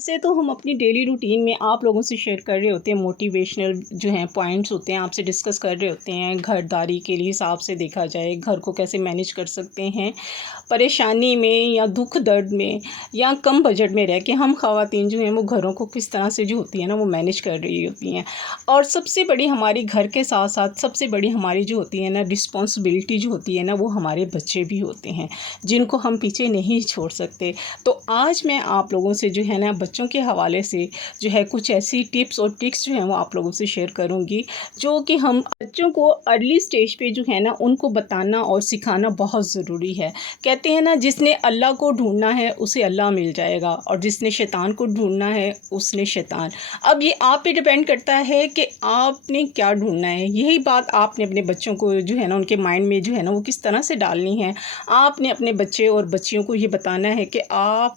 से तो हम अपनी डेली रूटीन में आप लोगों से शेयर कर रहे होते हैं, मोटिवेशनल जो हैं पॉइंट्स होते हैं आपसे डिस्कस कर रहे होते हैं। घरदारी के लिए हिसाब से देखा जाए, घर को कैसे मैनेज कर सकते हैं, परेशानी में या दुख दर्द में या कम बजट में रह के हम ख़वातीन जो हैं वो घरों को किस तरह से जो होती है ना वो मैनेज कर रही होती हैं। और सबसे बड़ी हमारी घर के साथ साथ सबसे बड़ी हमारी जो होती है ना रिस्पॉन्सिबिलिटी जो होती है ना वो हमारे बच्चे भी होते हैं, जिनको हम पीछे नहीं छोड़ सकते। तो आज मैं आप लोगों से जो है ना बच्चों के हवाले से जो है कुछ ऐसी टिप्स और ट्रिक्स जो हैं वो आप लोगों से शेयर करूंगी, जो कि हम बच्चों को अर्ली स्टेज पे जो है ना उनको बताना और सिखाना बहुत ज़रूरी है। कहते हैं ना, जिसने अल्लाह को ढूंढना है उसे अल्लाह मिल जाएगा, और जिसने शैतान को ढूंढना है उसने शैतान। अब ये आप पे डिपेंड करता है कि आपने क्या ढूंढना है। यही बात आपने अपने बच्चों को जो है ना उनके माइंड में जो है ना वो किस तरह से डालनी है। आपने अपने बच्चे और बच्चियों को ये बताना है कि आप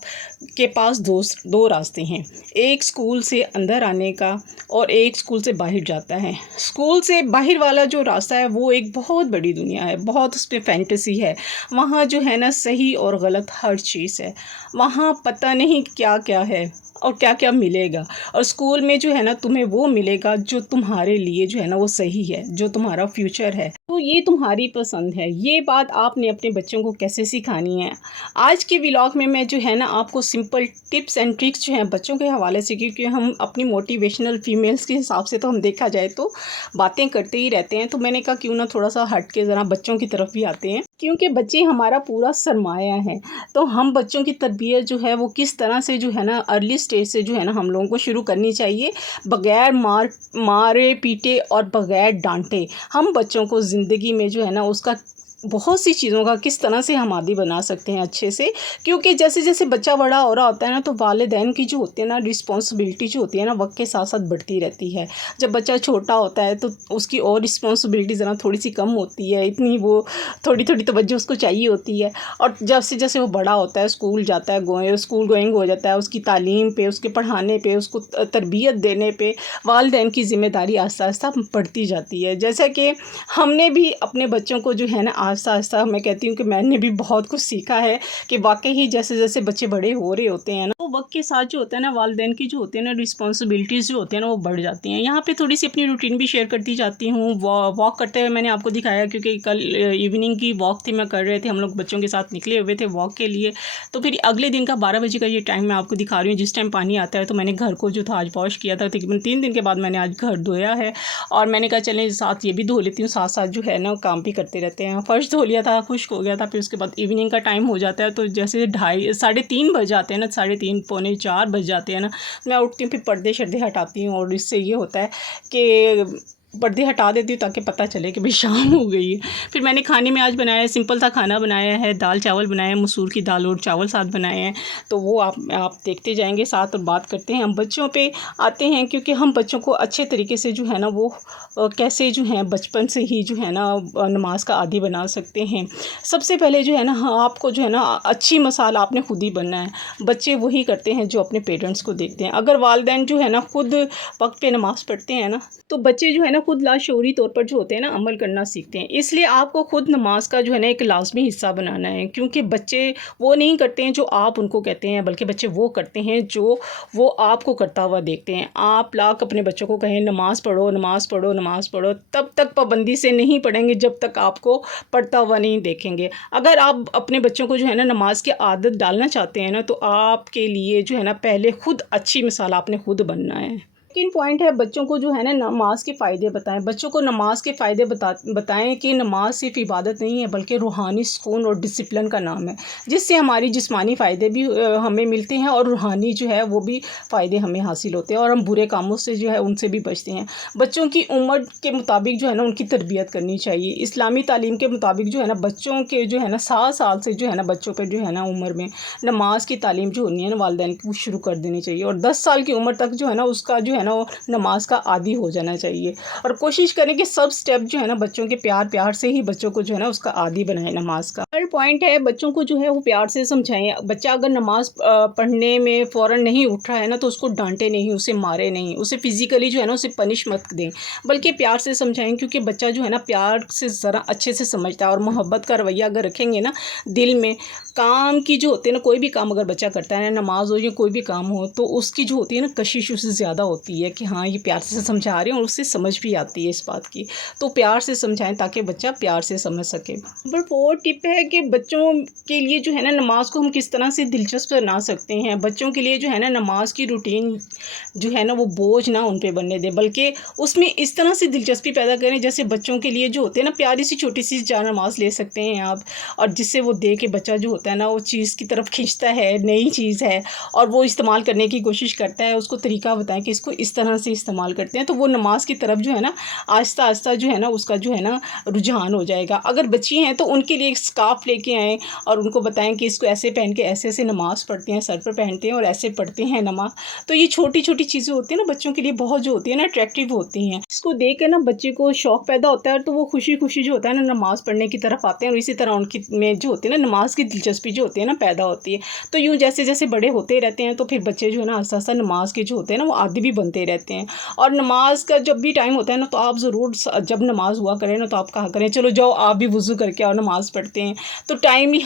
के पास दो रास्ते हैं, एक स्कूल से अंदर आने का और एक स्कूल से बाहर जाता है। स्कूल से बाहर वाला जो रास्ता है वो एक बहुत बड़ी दुनिया है, बहुत उस पर फैंटेसी है। वहाँ जो है ना सही और गलत हर चीज़ है, वहाँ पता नहीं क्या क्या है और क्या क्या मिलेगा। और स्कूल में जो है ना तुम्हें वो मिलेगा जो तुम्हारे लिए जो है ना वो सही है, जो तुम्हारा फ्यूचर है। तो ये तुम्हारी पसंद है। ये बात आपने अपने बच्चों को कैसे सिखानी है, आज के व्लॉग में मैं जो है ना आपको सिंपल टिप्स एंड ट्रिक्स जो हैं बच्चों के हवाले से, क्योंकि हम अपनी मोटिवेशनल फीमेल्स के हिसाब से तो हम देखा जाए तो बातें करते ही रहते हैं। तो मैंने कहा क्यों ना थोड़ा सा हट के ज़रा बच्चों की तरफ भी आते हैं, क्योंकि बच्चे हमारा पूरा सरमाया है। तो हम बच्चों की तरबियत जो है वो किस तरह से जो है ना अर्ली स्टेज से जो है ना हम लोगों को शुरू करनी चाहिए, बग़ैर मारे पीटे और बग़ैर डांटे। हम बच्चों को ज़िंदगी में जो है ना उसका बहुत सी चीज़ों का किस तरह से हम आदी बना सकते हैं अच्छे से। क्योंकि जैसे जैसे बच्चा बड़ा हो रहा होता है ना तो वालिदैन की जो होती है ना रिस्पॉन्सिबिलिटी जो होती है ना वक्त के साथ साथ बढ़ती रहती है। जब बच्चा छोटा होता है तो उसकी और रिस्पॉन्सिबिलिटी ज़रा थोड़ी सी कम होती है, इतनी वो थोड़ी थोड़ी तवज्जो उसको चाहिए होती है। और जैसे जैसे वो बड़ा होता है, स्कूल जाता है, स्कूल गोइंग हो जाता है, उसकी तालीम पे, उसके पढ़ाने पे, उसको तरबियत देने पे वालिदैन की ज़िम्मेदारी आहिस्ता आहिस्ता बढ़ती जाती है। जैसा कि हमने भी अपने बच्चों को जो है ना आहिस्ता आहिस्ता, मैं कहती हूँ कि मैंने भी बहुत कुछ सीखा है कि वाकई ही जैसे जैसे बच्चे बड़े हो रहे होते हैं ना तो वक्त के साथ जो होता है ना वालिदैन की जो होती है ना रिस्पॉन्सिबिलिटीज़ जो होती है ना वो बढ़ जाती हैं। यहाँ पे थोड़ी सी अपनी रूटीन भी शेयर करती जाती हूँ। वॉक करते हुए मैंने आपको दिखाया, क्योंकि कल इवनिंग की वॉक थी, मैं कर रहे थे, हम लोग बच्चों के साथ निकले हुए थे वॉक के लिए। तो फिर अगले दिन का 12 बजे का ये टाइम मैं आपको दिखा रही हूँ जिस टाइम पानी आता है। तो मैंने घर को जो था आज वॉश किया था, तकरीबन 3 दिन के बाद मैंने आज घर धोया है। और मैंने कहा चलें साथ ये भी धो लेती हूँ, साथ साथ जो है ना काम भी करते रहते हैं। फर्श धो लिया था, खुश्क हो गया था, फिर उसके बाद इवनिंग का टाइम हो जाता है तो जैसे 3:30 बज जाते हैं ना, 3:30 पौने 4 बज जाते हैं ना, मैं उठती हूँ, फिर पर्दे शर्दे हटाती हूँ। और इससे ये होता है कि पर्दे हटा देती हूँ ताकि पता चले कि भाई शाम हो गई है। फिर मैंने खाने में आज बनाया है, सिंपल सा खाना बनाया है, दाल चावल बनाए हैं, मसूर की दाल और चावल साथ बनाए हैं। तो वो आप देखते जाएंगे साथ और बात करते हैं। हम बच्चों पे आते हैं, क्योंकि हम बच्चों को अच्छे तरीके से जो है ना वो कैसे जो है बचपन से ही जो है ना नमाज का आदी बना सकते हैं। सबसे पहले जो है ना आपको जो है ना अच्छी मिसाल आपने खुद ही बनना है। बच्चे वही करते हैं जो अपने पेरेंट्स को देखते हैं। अगर वालिदैन जो है ना खुद वक्त पे नमाज़ पढ़ते हैं ना तो बच्चे जो है ना खुद लाशऊरी तौर पर जो होते हैं ना अमल करना सीखते हैं। इसलिए आपको खुद नमाज का जो है ना एक लाजमी हिस्सा बनाना है, क्योंकि बच्चे वो नहीं करते हैं जो आप उनको कहते हैं, बल्कि बच्चे वो करते हैं जो वो आपको करता हुआ देखते हैं। आप लाख अपने बच्चों को कहें नमाज़ पढ़ो नमाज़ पढ़ो नमाज़ पढ़ो, तब तक पाबंदी से नहीं पढ़ेंगे जब तक आपको पढ़ता हुआ नहीं देखेंगे। अगर आप अपने बच्चों को जो है ना नमाज की आदत डालना चाहते हैं ना तो आपके लिए जो है ना पहले खुद अच्छी मिसाल आपने खुद बनना है। सेकंड पॉइंट है, बच्चों को जो है ना नमाज के फ़ायदे बताएं। बच्चों को नमाज के फ़ायदे बताएं कि नमाज सिर्फ इबादत नहीं है बल्कि रूहानी सुकून और डिसिप्लिन का नाम है, जिससे हमारी जिस्मानी फ़ायदे भी हमें मिलते हैं और रूहानी जो है वो भी फ़ायदे हमें हासिल होते हैं, और हम बुरे कामों से जो है उनसे भी बचते हैं। बच्चों की उम्र के मुताबिक जो है ना उनकी तरबियत करनी चाहिए। इस्लामी तालीम के मुताबिक जो है ना बच्चों के जो है ना 7 साल से जो है ना बच्चों पर जो है ना उम्र में नमाज की तालीम जो होनी है ना वालिदैन की वो शुरू कर देनी चाहिए, और 10 साल की उम्र तक जो है ना उसका जो है ना वो नमाज का आदी हो जाना चाहिए। और कोशिश करें कि सब स्टेप जो है ना बच्चों के प्यार प्यार से ही बच्चों को जो है ना उसका आदी बनाए नमाज का। थर्ड पॉइंट है, बच्चों को जो है वो प्यार से समझाएं। बच्चा अगर नमाज पढ़ने में फ़ौरन नहीं उठ रहा है ना तो उसको डांटे नहीं, उसे मारे नहीं, उसे फिज़िकली जो है ना उसे पनिश मत दें, बल्कि प्यार से समझाएं। क्योंकि बच्चा जो है ना प्यार से ज़रा अच्छे से समझता है, और मोहब्बत का रवैया अगर रखेंगे ना दिल में काम की जो होती है ना, कोई भी काम अगर बच्चा करता है ना, नमाज हो या कोई भी काम हो, तो उसकी जो होती है ना कशिश उससे ज़्यादा होती है कि हाँ ये प्यार से समझा रहे हैं और उससे समझ भी आती है इस बात की। तो प्यार से समझाएं ताकि बच्चा प्यार से समझ सके। नंबर 4 टिप है कि बच्चों के लिए जो है ना नमाज को हम किस तरह से दिलचस्प बना सकते हैं। बच्चों के लिए जो है ना नमाज की रूटीन जो है ना वो बोझ ना उन पे बनने दें, बल्कि उसमें इस तरह से दिलचस्पी पैदा करें जैसे बच्चों के लिए जो होते हैं ना प्यारी सी छोटी सी जा नमाज ले सकते हैं आप, और जिससे वो देख के बच्चा जो होता है ना वो चीज़ की तरफ खींचता है, नई चीज़ है और वो इस्तेमाल करने की कोशिश करता है। उसको तरीका बताएं कि इसको इस तरह से इस्तेमाल करते हैं, तो वो नमाज की तरफ जो है ना आहिस्ता आहिस्ता जो है ना उसका जो है ना रुझान हो जाएगा। अगर बच्ची हैं तो उनके लिए एक स्कार्फ लेके आएँ और उनको बताएं कि इसको ऐसे पहन के ऐसे ऐसे नमाज पढ़ते हैं, सर पर पहनते हैं और ऐसे पढ़ते हैं नमाज। तो ये छोटी छोटी चीज़ें होती हैं ना बच्चों के लिए बहुत जो होती है ना अट्रैक्टिव होती हैं। इसको देख के ना बच्चे को शौक पैदा होता है, तो वो खुशी खुशी जो होता है ना नमाज पढ़ने की तरफ आते हैं और इसी तरह उनकी में जो होती है ना नमाज की दिलचस्पी जो होती है ना पैदा होती है। तो यूँ जैसे जैसे बड़े होते रहते हैं तो फिर बच्चे जो है ना आहिस्ता आहिस्ता नमाज के जो होते हैं ना वो आदी भी बनते रहते हैं। और नमाज का जब भी टाइम होता है ना तो आप ज़रूर जब नमाज हुआ करें ना तो आप कहा करें चलो जाओ आप भी वज़ू करके आओ नमाज पढ़ते हैं। तो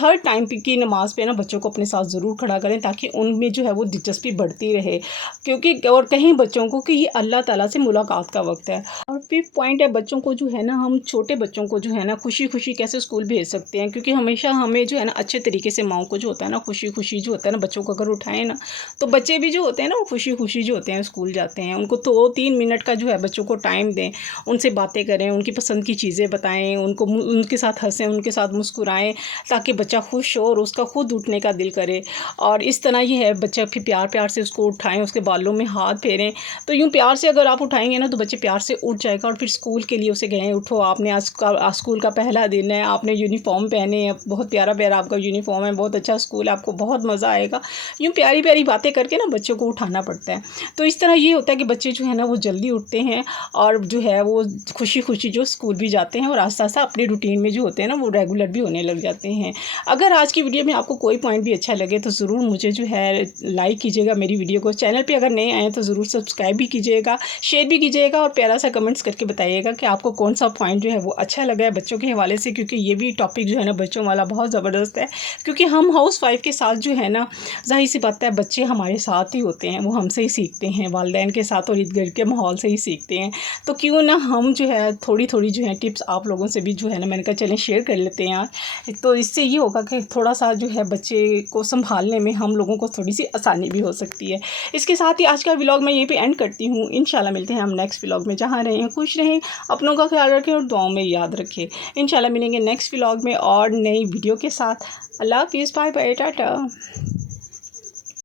हर टाइम की नमाज पे ना बच्चों को अपने साथ ज़रूर खड़ा करें ताकि उनमें जो है वो दिलचस्पी बढ़ती रहे, क्योंकि और कहें बच्चों को कि ये अल्लाह ताला से मुलाकात का वक्त है। और 5th पॉइंट है बच्चों को जो है ना हम छोटे बच्चों को जो है ना खुशी खुशी कैसे स्कूल भेज सकते हैं, क्योंकि हमेशा हमें जो है ना अच्छे तरीके से माँओं को जो होता है ना खुशी खुशी जो होता है ना बच्चों को अगर उठाएं ना तो बच्चे भी जो होते हैं ना वो खुशी खुशी जो होते हैं स्कूल जाते हैं। उनको 2-3 मिनट का जो है बच्चों को टाइम दें, उनसे बातें करें, उनकी पसंद की चीज़ें बताएं, उनके साथ हंसें, उनके साथ मुस्कुराएं ताकि बच्चा खुश हो और उसका खुद उठने का दिल करे। और इस तरह ये है बच्चा फिर प्यार प्यार से उसको उठाएं, उसके बालों में हाथ फेरें। तो यूँ प्यार से अगर आप उठाएंगे ना तो बच्चे प्यार से उठ जाएगा और फिर स्कूल के लिए उसे कहें उठो आपने आज स्कूल का पहला दिन है, आपने यूनिफॉर्म पहने हैं, बहुत प्यारा प्यारा आपका यूनिफॉर्म है, बहुत अच्छा स्कूल है, आपको बहुत मज़ा आएगा। यूँ प्यारी प्यारी बातें करके ना बच्चों को उठाना पड़ता है। तो इस तरह ये होता है कि बच्चे जो है ना वो जल्दी उठते हैं और जो है वो खुशी खुशी जो स्कूल भी जाते हैं और आस्ता आस्ता अपनी रूटीन में जो होते हैं ना वो रेगुलर भी होने लग जाते हैं। अगर आज की वीडियो में आपको कोई पॉइंट भी अच्छा लगे तो ज़रूर मुझे जो है लाइक कीजिएगा मेरी वीडियो को। चैनल पे अगर नए आए तो ज़रूर सब्सक्राइब भी कीजिएगा, शेयर भी कीजिएगा और प्यारा सा कमेंट्स करके बताइएगा कि आपको कौन सा पॉइंट जो है वो अच्छा लगा है बच्चों के हवाले से, क्योंकि ये भी टॉपिक जो है ना बच्चों वाला बहुत ज़बरदस्त है। क्योंकि हम हाउस वाइफ के साथ जो है ना ज़ाहिर सी बात है बच्चे हमारे साथ ही होते हैं, वो हमसे ही सीखते हैं, वालिदैन के साथ और इर्द गिर्द के माहौल से ही सीखते हैं। तो क्यों ना हम जो है थोड़ी थोड़ी जो है टिप्स आप लोगों से भी जो है ना मैंने कहा चलें शेयर कर लेते हैं आज। तो इससे ये होगा कि थोड़ा सा जो है बच्चे को संभालने में हम लोगों को थोड़ी सी आसानी भी हो सकती है। इसके साथ ही आज का व्लॉग मैं यहीं पे एंड करती हूँ। इंशाल्लाह मिलते हैं हम नेक्स्ट व्लॉग में। जहाँ रहें खुश रहें, अपनों का ख्याल रखें और दुआओं में याद रखें। इंशाल्लाह मिलेंगे नेक्स्ट व्लॉग में और नई वीडियो के साथ। अल्लाह हाफ़िज़, बाय बाय, टाटा।